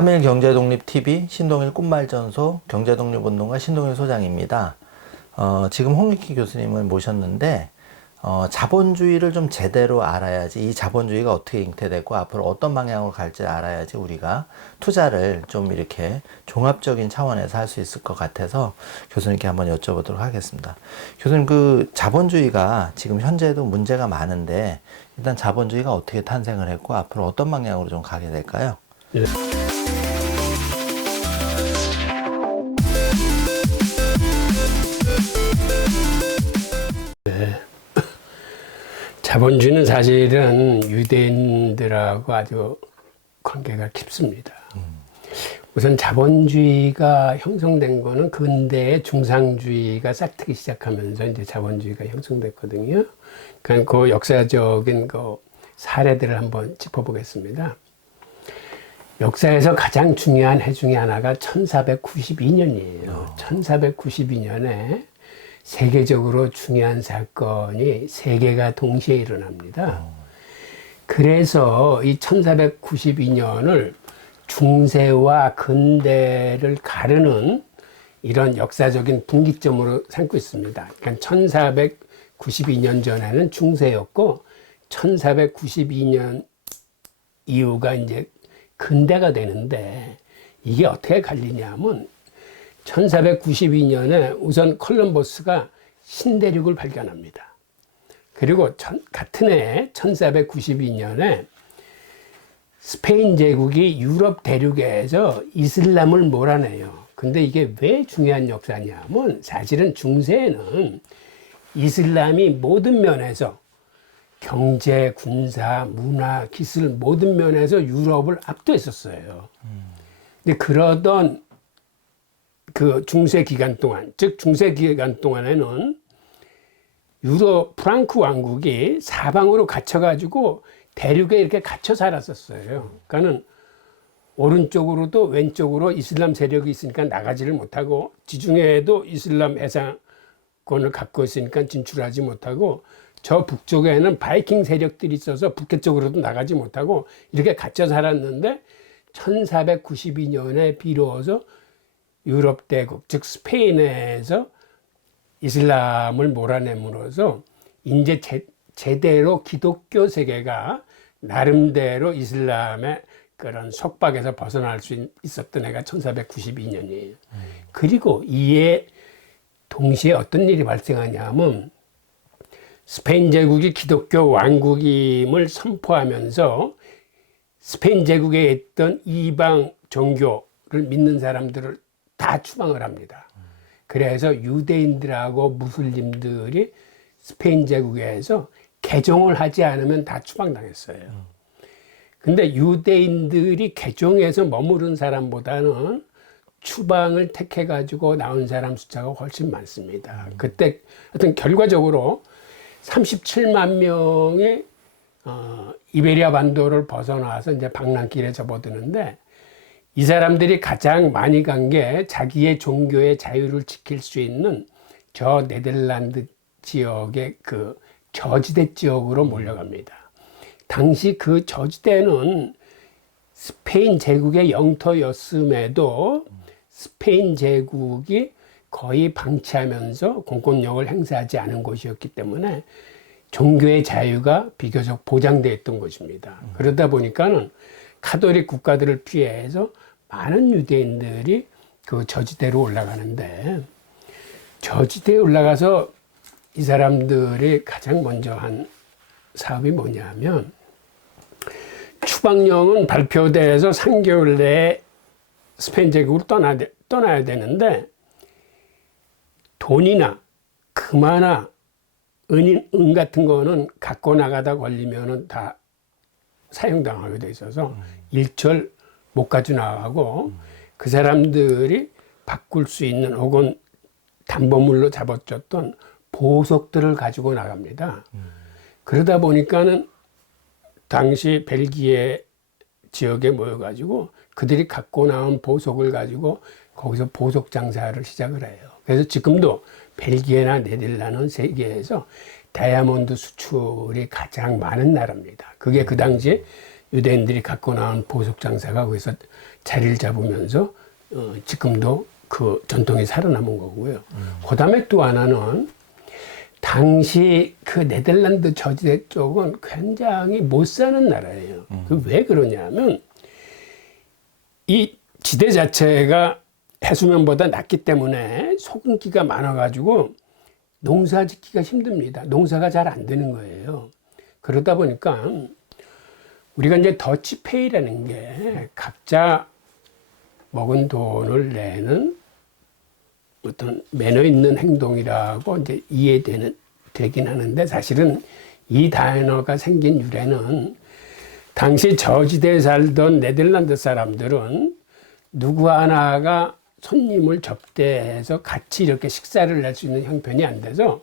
3.1경제독립TV 신동일 꿈말전소 경제독립운동가 신동일 소장입니다. 지금 홍익희 교수님을 모셨는데 자본주의를 좀 제대로 알아야지, 이 자본주의가 어떻게 잉태되고 앞으로 어떤 방향으로 갈지 알아야지 우리가 투자를 좀 이렇게 종합적인 차원에서 할 수 있을 것 같아서 교수님께 한번 여쭤보도록 하겠습니다. 교수님, 그 자본주의가 지금 현재도 문제가 많은데 일단 자본주의가 어떻게 탄생을 했고 앞으로 어떤 방향으로 좀 가게 될까요? 예. 자본주의는 사실은 유대인들하고 아주 관계가 깊습니다. 우선 자본주의가 형성된 거는 근대의 중상주의가 싹트기 시작하면서 이제 자본주의가 형성됐거든요. 그러니까 그 역사적인 그 사례들을 한번 짚어보겠습니다. 역사에서 가장 중요한 해 중에 하나가 1492년이에요. 1492년에 세계적으로 중요한 사건이 세 개가 동시에 일어납니다. 그래서 이 1492년을 중세와 근대를 가르는 이런 역사적인 분기점으로 삼고 있습니다. 그러니까 1492년 전에는 중세였고 1492년 이후가 이제 근대가 되는데, 이게 어떻게 갈리냐면 1492년에 우선 콜럼버스가 신대륙을 발견합니다. 그리고 같은 해 1492년에 스페인 제국이 유럽 대륙에서 이슬람을 몰아내요. 근데 이게 왜 중요한 역사냐면 사실은 중세에는 이슬람이 모든 면에서 경제, 군사, 문화, 기술 모든 면에서 유럽을 압도했었어요. 근데 그러던 그 중세 기간 동안, 즉 중세 기간 동안에는 유럽 프랑크 왕국이 사방으로 갇혀가지고 대륙에 이렇게 갇혀 살았었어요. 그러니까는 오른쪽으로도 왼쪽으로 이슬람 세력이 있으니까 나가지를 못하고, 지중해에도 이슬람 해상권을 갖고 있으니까 진출하지 못하고, 저 북쪽에는 바이킹 세력들이 있어서 북해 쪽으로도 나가지 못하고 이렇게 갇혀 살았는데 1492년에 비로소 유럽 대국, 즉 스페인에서 이슬람을 몰아내므로써 이제 제대로 기독교 세계가 나름대로 이슬람의 그런 속박에서 벗어날 수 있었던 해가 1492년이에요. 그리고 이에 동시에 어떤 일이 발생하냐면 스페인 제국이 기독교 왕국임을 선포하면서 스페인 제국에 있던 이방 종교를 믿는 사람들을 다 추방을 합니다. 그래서 유대인들하고 무슬림들이 스페인 제국에서 개종을 하지 않으면 다 추방당했어요. 근데 유대인들이 개종해서 머무른 사람보다는 추방을 택해가지고 나온 사람 숫자가 훨씬 많습니다. 그때 하여튼 결과적으로 37만 명이 이베리아 반도를 벗어나와서 이제 방랑길에 접어드는데, 이 사람들이 가장 많이 간 게 자기의 종교의 자유를 지킬 수 있는 저 네덜란드 지역의 그 저지대 지역으로 몰려갑니다. 당시 그 저지대는 스페인 제국의 영토였음에도 스페인 제국이 거의 방치하면서 공권력을 행사하지 않은 곳이었기 때문에 종교의 자유가 비교적 보장되어 있던 곳입니다. 그러다 보니까는 카톨릭 국가들을 피해서 많은 유대인들이 그 저지대로 올라가는데, 저지대에 올라가서 이 사람들이 가장 먼저 한 사업이 뭐냐면, 추방령은 발표돼서 3개월 내에 스페인 제국을 떠나야 되는데, 돈이나 금화나 은 같은 거는 갖고 나가다 걸리면은 다 사형당하게 돼 있어서 일절 못 가져 나가고, 그 사람들이 바꿀 수 있는 혹은 담보물로 잡아줬던 보석들을 가지고 나갑니다. 그러다 보니까는 당시 벨기에 지역에 모여가지고 그들이 갖고 나온 보석을 가지고 거기서 보석 장사를 시작을 해요. 그래서 지금도 벨기에나 네덜란드는 세계에서 다이아몬드 수출이 가장 많은 나라입니다. 그게 그 당시에 유대인들이 갖고 나온 보석 장사가 거기서 자리를 잡으면서 지금도 그 전통이 살아남은 거고요. 그다음에 또 하나는 당시 그 네덜란드 저지대 쪽은 굉장히 못 사는 나라예요. 그 왜 그러냐면 이 지대 자체가 해수면보다 낮기 때문에 소금기가 많아가지고 농사 짓기가 힘듭니다. 농사가 잘 안 되는 거예요. 그러다 보니까 우리가 이제 더치페이라는 게 각자 먹은 돈을 내는 어떤 매너 있는 행동이라고 이제 되긴 하는데, 사실은 이 단어가 생긴 유래는 당시 저지대에 살던 네덜란드 사람들은 누구 하나가 손님을 접대해서 같이 이렇게 식사를 낼 수 있는 형편이 안 돼서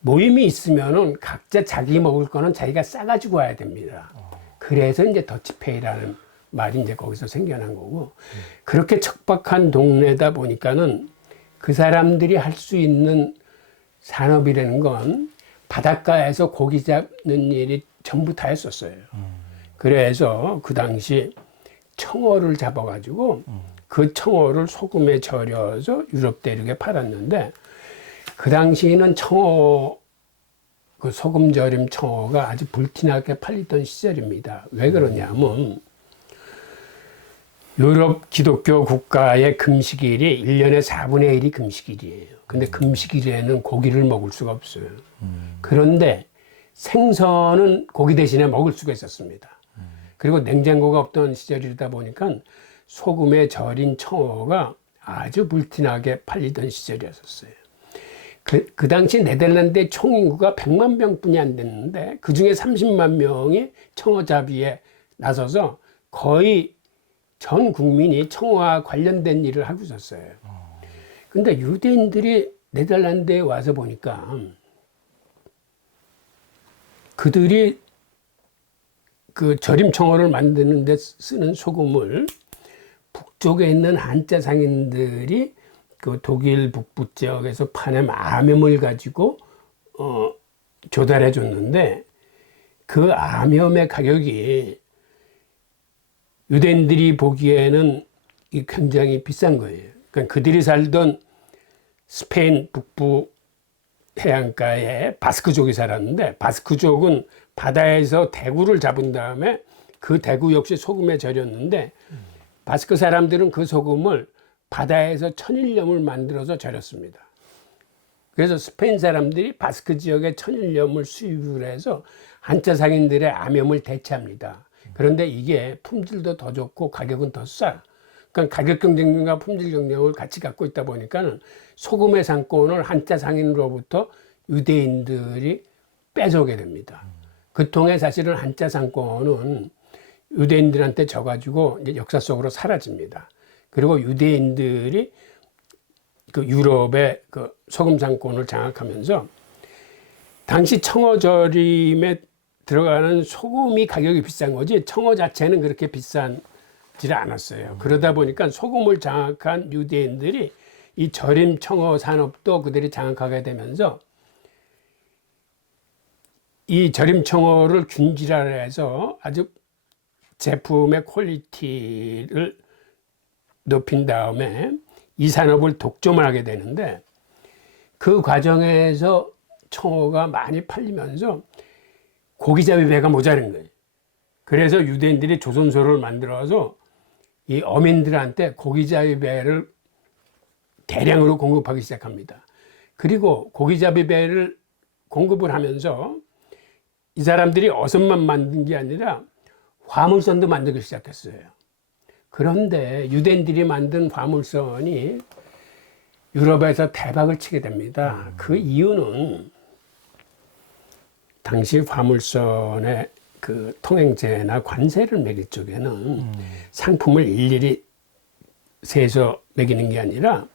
모임이 있으면은 각자 자기 먹을 거는 자기가 싸가지고 와야 됩니다. 그래서 이제 더치페이라는 말이 이제 거기서 생겨난 거고, 그렇게 척박한 동네다 보니까는 그 사람들이 할 수 있는 산업이라는 건 바닷가에서 고기 잡는 일이 전부 다였었어요. 그래서 그 당시 청어를 잡아가지고 그 청어를 소금에 절여서 유럽 대륙에 팔았는데, 그 당시에는 청어, 그 소금 절임 청어가 아주 불티나게 팔리던 시절입니다. 왜 그러냐면 유럽 기독교 국가의 금식일이 1년에 4분의 1이 금식일이에요. 근데 금식일에는 고기를 먹을 수가 없어요. 그런데 생선은 고기 대신에 먹을 수가 있었습니다. 그리고 냉장고가 없던 시절이다 보니까 소금에 절인 청어가 아주 불티나게 팔리던 시절이었어요. 그 당시 네덜란드의 총인구가 100만 명뿐이 안 됐는데 그 중에 30만 명이 청어잡이에 나서서 거의 전 국민이 청어와 관련된 일을 하고 있었어요. 근데 유대인들이 네덜란드에 와서 보니까 그들이 그 절임 청어를 만드는 데 쓰는 소금을 북쪽에 있는 한자 상인들이 그 독일 북부 지역에서 파낸 암염을 가지고 조달해 줬는데, 그 암염의 가격이 유대인들이 보기에는 굉장히 비싼 거예요. 그러니까 그들이 살던 스페인 북부 해안가에 바스크족이 살았는데, 바스크족은 바다에서 대구를 잡은 다음에 그 대구 역시 소금에 절였는데, 바스크 사람들은 그 소금을 바다에서 천일염을 만들어서 절였습니다. 그래서 스페인 사람들이 바스크 지역에 천일염을 수입을 해서 한자 상인들의 암염을 대체합니다. 그런데 이게 품질도 더 좋고 가격은 더 싸. 그러니까 가격 경쟁력과 품질 경쟁력을 같이 갖고 있다 보니까는 소금의 상권을 한자 상인으로부터 유대인들이 뺏어오게 됩니다. 그 통해 사실은 한자 상권은 유대인들한테 져가지고 이제 역사 속으로 사라집니다. 그리고 유대인들이 그 유럽의 그 소금 상권을 장악하면서 당시 청어절임에 들어가는 소금이 가격이 비싼 거지 청어 자체는 그렇게 비싸지를 않았어요. 그러다 보니까 소금을 장악한 유대인들이 이 절임 청어 산업도 그들이 장악하게 되면서 이 절임 청어를 균질화해서 아주 제품의 퀄리티를 높인 다음에 이 산업을 독점을 하게 되는데, 그 과정에서 청어가 많이 팔리면서 고기잡이 배가 모자란 거예요. 그래서 유대인들이 조선소를 만들어서 이 어민들한테 고기잡이 배를 대량으로 공급하기 시작합니다. 그리고 고기잡이 배를 공급을 하면서 이 사람들이 어선만 만든 게 아니라 화물선도 만들기 시작했어요. 그런데 유대인들이 만든 화물선이 유럽에서 대박을 치게 됩니다. 그 이유는 당시 화물선의 그 통행제나 관세를 매길 적에는 상품을 일일이 세서 매기는 게 아니라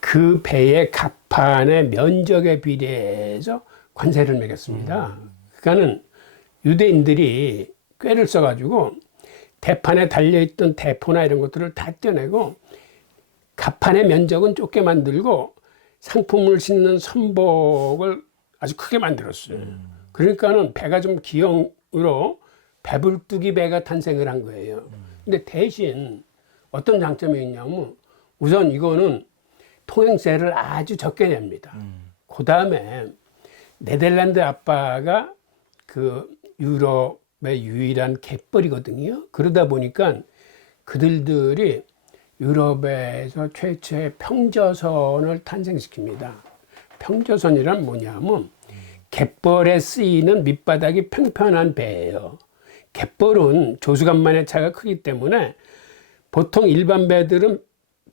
그 배의 갑판의 면적에 비례해서 관세를 매겼습니다. 그러니까는 유대인들이 꾀를 써가지고 대판에 달려있던 대포나 이런 것들을 다 떼어내고 갑판의 면적은 좁게 만들고 상품을 싣는 선복을 아주 크게 만들었어요. 그러니까는 배가 좀 기형으로 배불뚝이 배가 탄생을 한 거예요. 근데 대신 어떤 장점이 있냐면 우선 이거는 통행세를 아주 적게 냅니다. 그 다음에 네덜란드 아빠가 그 유럽의 유일한 갯벌이거든요. 그러다 보니까 그들이 유럽에서 최초의 평저선을 탄생시킵니다. 평저선이란 뭐냐면 갯벌에 쓰이는 밑바닥이 평평한 배예요. 갯벌은 조수간만의 차가 크기 때문에 보통 일반 배들은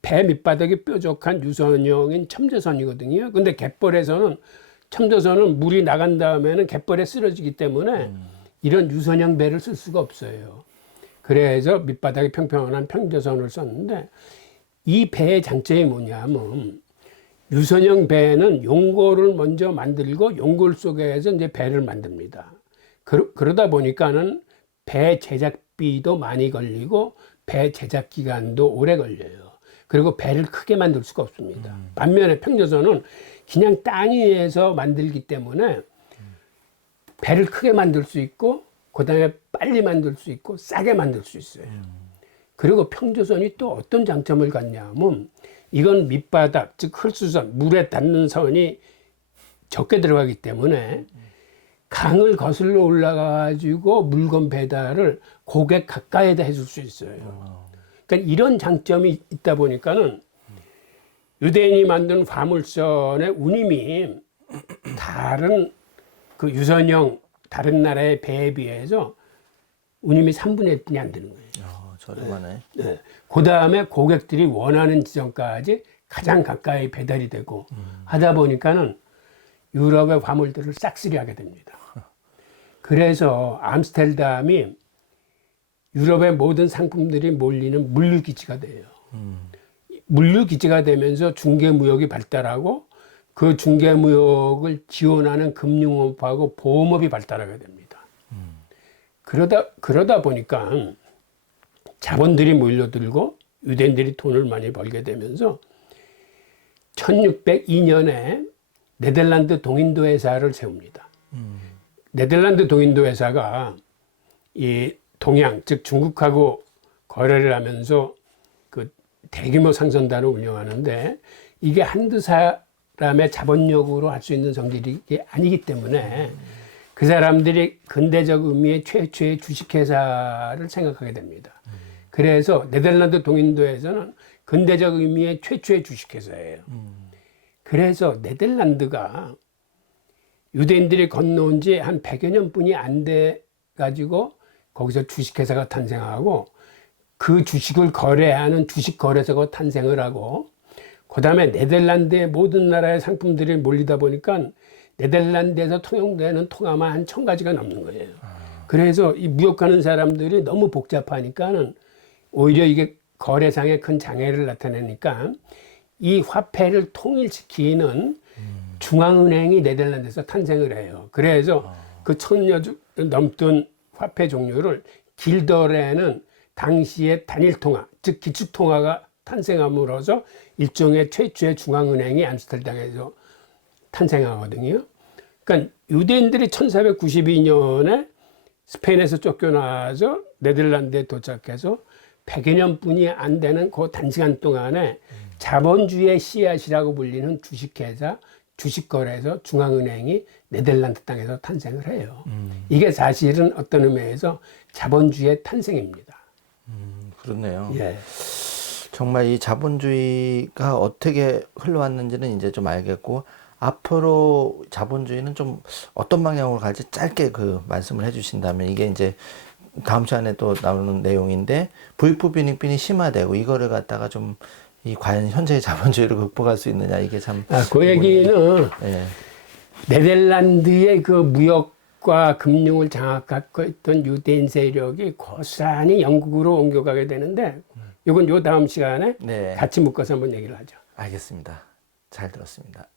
배 밑바닥이 뾰족한 유선형인 첨저선이거든요. 근데 갯벌에서는 첨저선은 물이 나간 다음에는 갯벌에 쓰러지기 때문에 이런 유선형 배를 쓸 수가 없어요. 그래서 밑바닥이 평평한 평저선을 썼는데 이 배의 장점이 뭐냐면 유선형 배는 용고를 먼저 만들고 용골 속에서 이제 배를 만듭니다. 그러다 보니까는 배 제작비도 많이 걸리고 배 제작 기간도 오래 걸려요. 그리고 배를 크게 만들 수가 없습니다. 반면에 평저선은 그냥 땅 위에서 만들기 때문에 배를 크게 만들 수 있고 그다음에 빨리 만들 수 있고 싸게 만들 수 있어요. 그리고 평저선이 또 어떤 장점을 갖냐면 이건 밑바닥 즉 헐수선 물에 닿는 선이 적게 들어가기 때문에 강을 거슬러 올라가 가지고 물건 배달을 고객 가까이에다 해줄 수 있어요. 그러니까 이런 장점이 있다 보니까는 유대인이 만든 화물선의 운임이 다른 그 유선형 다른 나라의 배에 비해서 운임이 3분의 1뿐이 안 되는 거예요. 저렴하네. 네. 그 다음에 고객들이 원하는 지점까지 가장 가까이 배달이 되고 하다 보니까는 유럽의 화물들을 싹쓸이하게 됩니다. 그래서 암스테르담이 유럽의 모든 상품들이 몰리는 물류기지가 돼요. 물류기지가 되면서 중개무역이 발달하고 그 중개무역을 지원하는 금융업하고 보험업이 발달하게 됩니다. 그러다 보니까 자본들이 몰려들고 유대인들이 돈을 많이 벌게 되면서 1602년에 네덜란드 동인도 회사를 세웁니다. 네덜란드 동인도 회사가 이 동양, 즉 중국하고 거래를 하면서 그 대규모 상선단을 운영하는데 이게 한두 사람의 자본력으로 할 수 있는 성질이 아니기 때문에 그 사람들이 근대적 의미의 최초의 주식회사를 생각하게 됩니다. 그래서 네덜란드 동인도에서는 근대적 의미의 최초의 주식회사예요. 그래서 네덜란드가 유대인들이 건너온 지 한 100여 년뿐이 안 돼 가지고 거기서 주식회사가 탄생하고 그 주식을 거래하는 주식거래소가 탄생을 하고 그다음에 네덜란드의 모든 나라의 상품들이 몰리다 보니까 네덜란드에서 통용되는 통화만 한 1000가지가 넘는 거예요. 그래서 이 무역하는 사람들이 너무 복잡하니까는 오히려 이게 거래상에 큰 장애를 나타내니까 이 화폐를 통일시키는 중앙은행이 네덜란드에서 탄생을 해요. 그래서 그 1000여 넘던 화폐 종류를 길더라는 당시의 단일통화, 즉 기축통화가 탄생함으로써 일종의 최초의 중앙은행이 암스테르담에서 탄생하거든요. 그러니까 유대인들이 1492년에 스페인에서 쫓겨나서 네덜란드에 도착해서 100여 년뿐이 안 되는 그 단시간 동안에 자본주의의 씨앗이라고 불리는 주식회사, 주식거래소, 중앙은행이 네덜란드 땅에서 탄생을 해요. 이게 사실은 어떤 의미에서 자본주의의 탄생입니다. 그렇네요. 예. 정말 이 자본주의가 어떻게 흘러왔는지는 이제 좀 알겠고, 앞으로 자본주의는 좀 어떤 방향으로 갈지 짧게 그 말씀을 해주신다면, 이게 이제 다음 시간에 또 나오는 내용인데, 부익부 빈익빈이 심화되고 이거를 갖다가 좀 이 과연 현재의 자본주의를 극복할 수 있느냐, 이게 참. 그 얘기는 예. 네덜란드의 그 무역과 금융을 장악하고 있던 유대인 세력이 고스란히 영국으로 옮겨가게 되는데, 이건 요 다음 시간에 네. 같이 묶어서 한번 얘기를 하죠. 알겠습니다. 잘 들었습니다.